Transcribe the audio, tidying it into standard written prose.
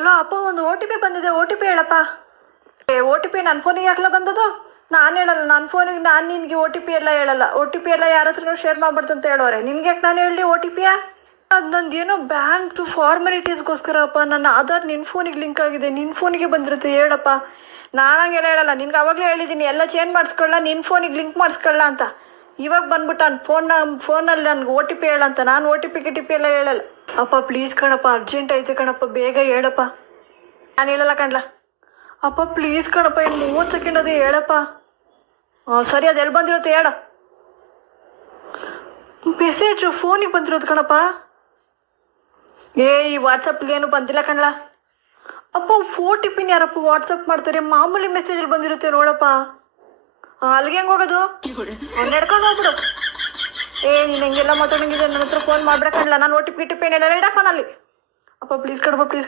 Hello ಅಪ್ಪ, ಒಂದು ಒ T P ಬಂದಿದೆ, ಒ ಟಿ ಪಿ ಹೇಳಪ್ಪ. ಒ ಟಿ ಪಿ ನನ್ನ ಫೋನಿಗೆ ಯಾಕಲ ಬಂದದು? ನಾನು ಹೇಳಲ್ಲ, ನನ್ನ ಫೋನಿಗೆ ನಾನು ನಿನಗೆ ಒ ಟಿ ಪಿ ಎಲ್ಲ ಹೇಳಲ್ಲ. ಒ ಟಿ ಪಿ ಎಲ್ಲ ಯಾರ ಹತ್ರನೂ ಶೇರ್ ಮಾಡ್ಬಾರ್ದು ಅಂತ ಹೇಳೋರೆ. ನಿನ್ಗೆ ಯಾಕೆ ನಾನು ಹೇಳಲಿ ಒ ಟಿ ಪಿಯ? ಅದು ನಂದು ಏನೋ ಬ್ಯಾಂಕ್ ಫಾರ್ಮಾಲಿಟೀಸ್ಗೋಸ್ಕರ ಅಪ್ಪ. ನನ್ನ ಆಧಾರ್ ನಿನ್ನ ಫೋನಿಗೆ ಲಿಂಕ್ ಆಗಿದೆ, ನಿನ್ನ ಫೋನಿಗೆ ಬಂದಿರುತ್ತೆ. ಹೇಳಪ್ಪ. ನಾನು ಹಂಗೆಲ್ಲ ಹೇಳಲ್ಲ, ನಿನ್ಗೆ ಅವಾಗಲೇ ಹೇಳಿದ್ದೀನಿ ಎಲ್ಲ ಚೇಂಜ್ ಮಾಡಿಸ್ಕೊಳ್ಳ, ನಿನ್ನ ಫೋನಿಗೆ ಲಿಂಕ್ ಮಾಡಿಸ್ಕೊಳ್ಳ ಅಂತ. ಇವಾಗ ಬಂದ್ಬಿಟ್ಟು ನಾನು ಫೋನಲ್ಲಿ ನನಗೆ ಒ ಟಿ ಪಿ ಹೇಳಂತ. ನಾನು O T P T P ಎಲ್ಲ ಹೇಳಲ್ಲ. ಅಪ್ಪ ಪ್ಲೀಸ್ ಕಣಪ್ಪ, ಅರ್ಜೆಂಟ್ ಐತೆ ಕಣಪ್ಪ, ಬೇಗ ಹೇಳಪ್ಪ. ನಾನು ಹೇಳಲ್ಲ ಕಣ್ಲ. ಅಪ್ಪ ಪ್ಲೀಸ್ ಕಣಪ್ಪ, ಇನ್ನು 30 ಸೆಕೆಂಡ್ ಅದು ಹೇಳಪ್ಪ. ಸರಿ, ಅದು ಎಲ್ಲಿ ಬಂದಿರುತ್ತೆ ಹೇಳ. ಮೆಸೇಜ್ ಫೋನಿಗೆ ಬಂದಿರೋದು ಕಣಪ್ಪ. ಈ ವಾಟ್ಸಪ್ಗೆ ಏನು ಬಂದಿಲ್ಲ ಕಣ್ಲ. ಅಪ್ಪ ಒ ಟಿ ಪಿನ ಯಾರಪ್ಪ ವಾಟ್ಸಪ್ ಮಾಡ್ತಾರೆ? ಮಾಮೂಲಿ ಮೆಸೇಜಲ್ಲಿ ಬಂದಿರುತ್ತೆ ನೋಡಪ್ಪ. ಅಲ್ಲಿಗೆ ಹೆಂಗೆ ಹೋಗೋದು? ನಡ್ಕೊಂಡು ಹೋಗ್ಬಿಡು. ನೀನು ಹೆಂಗೆಲ್ಲ ಮಾತಾಡಂಗಿದೆ, ನನ್ನ ಹತ್ರ ಫೋನ್ ಮಾಡ್ಬೇಕಲ್ಲ. ನಾನು ಒ ಟಿ ಪಿ ಏನೆಲ್ಲ ಫೋನಲ್ಲಿ. ಅಪ್ಪ ಪ್ಲೀಸ್ ಕಣಪ್ಪ, ಪ್ಲೀಸ್.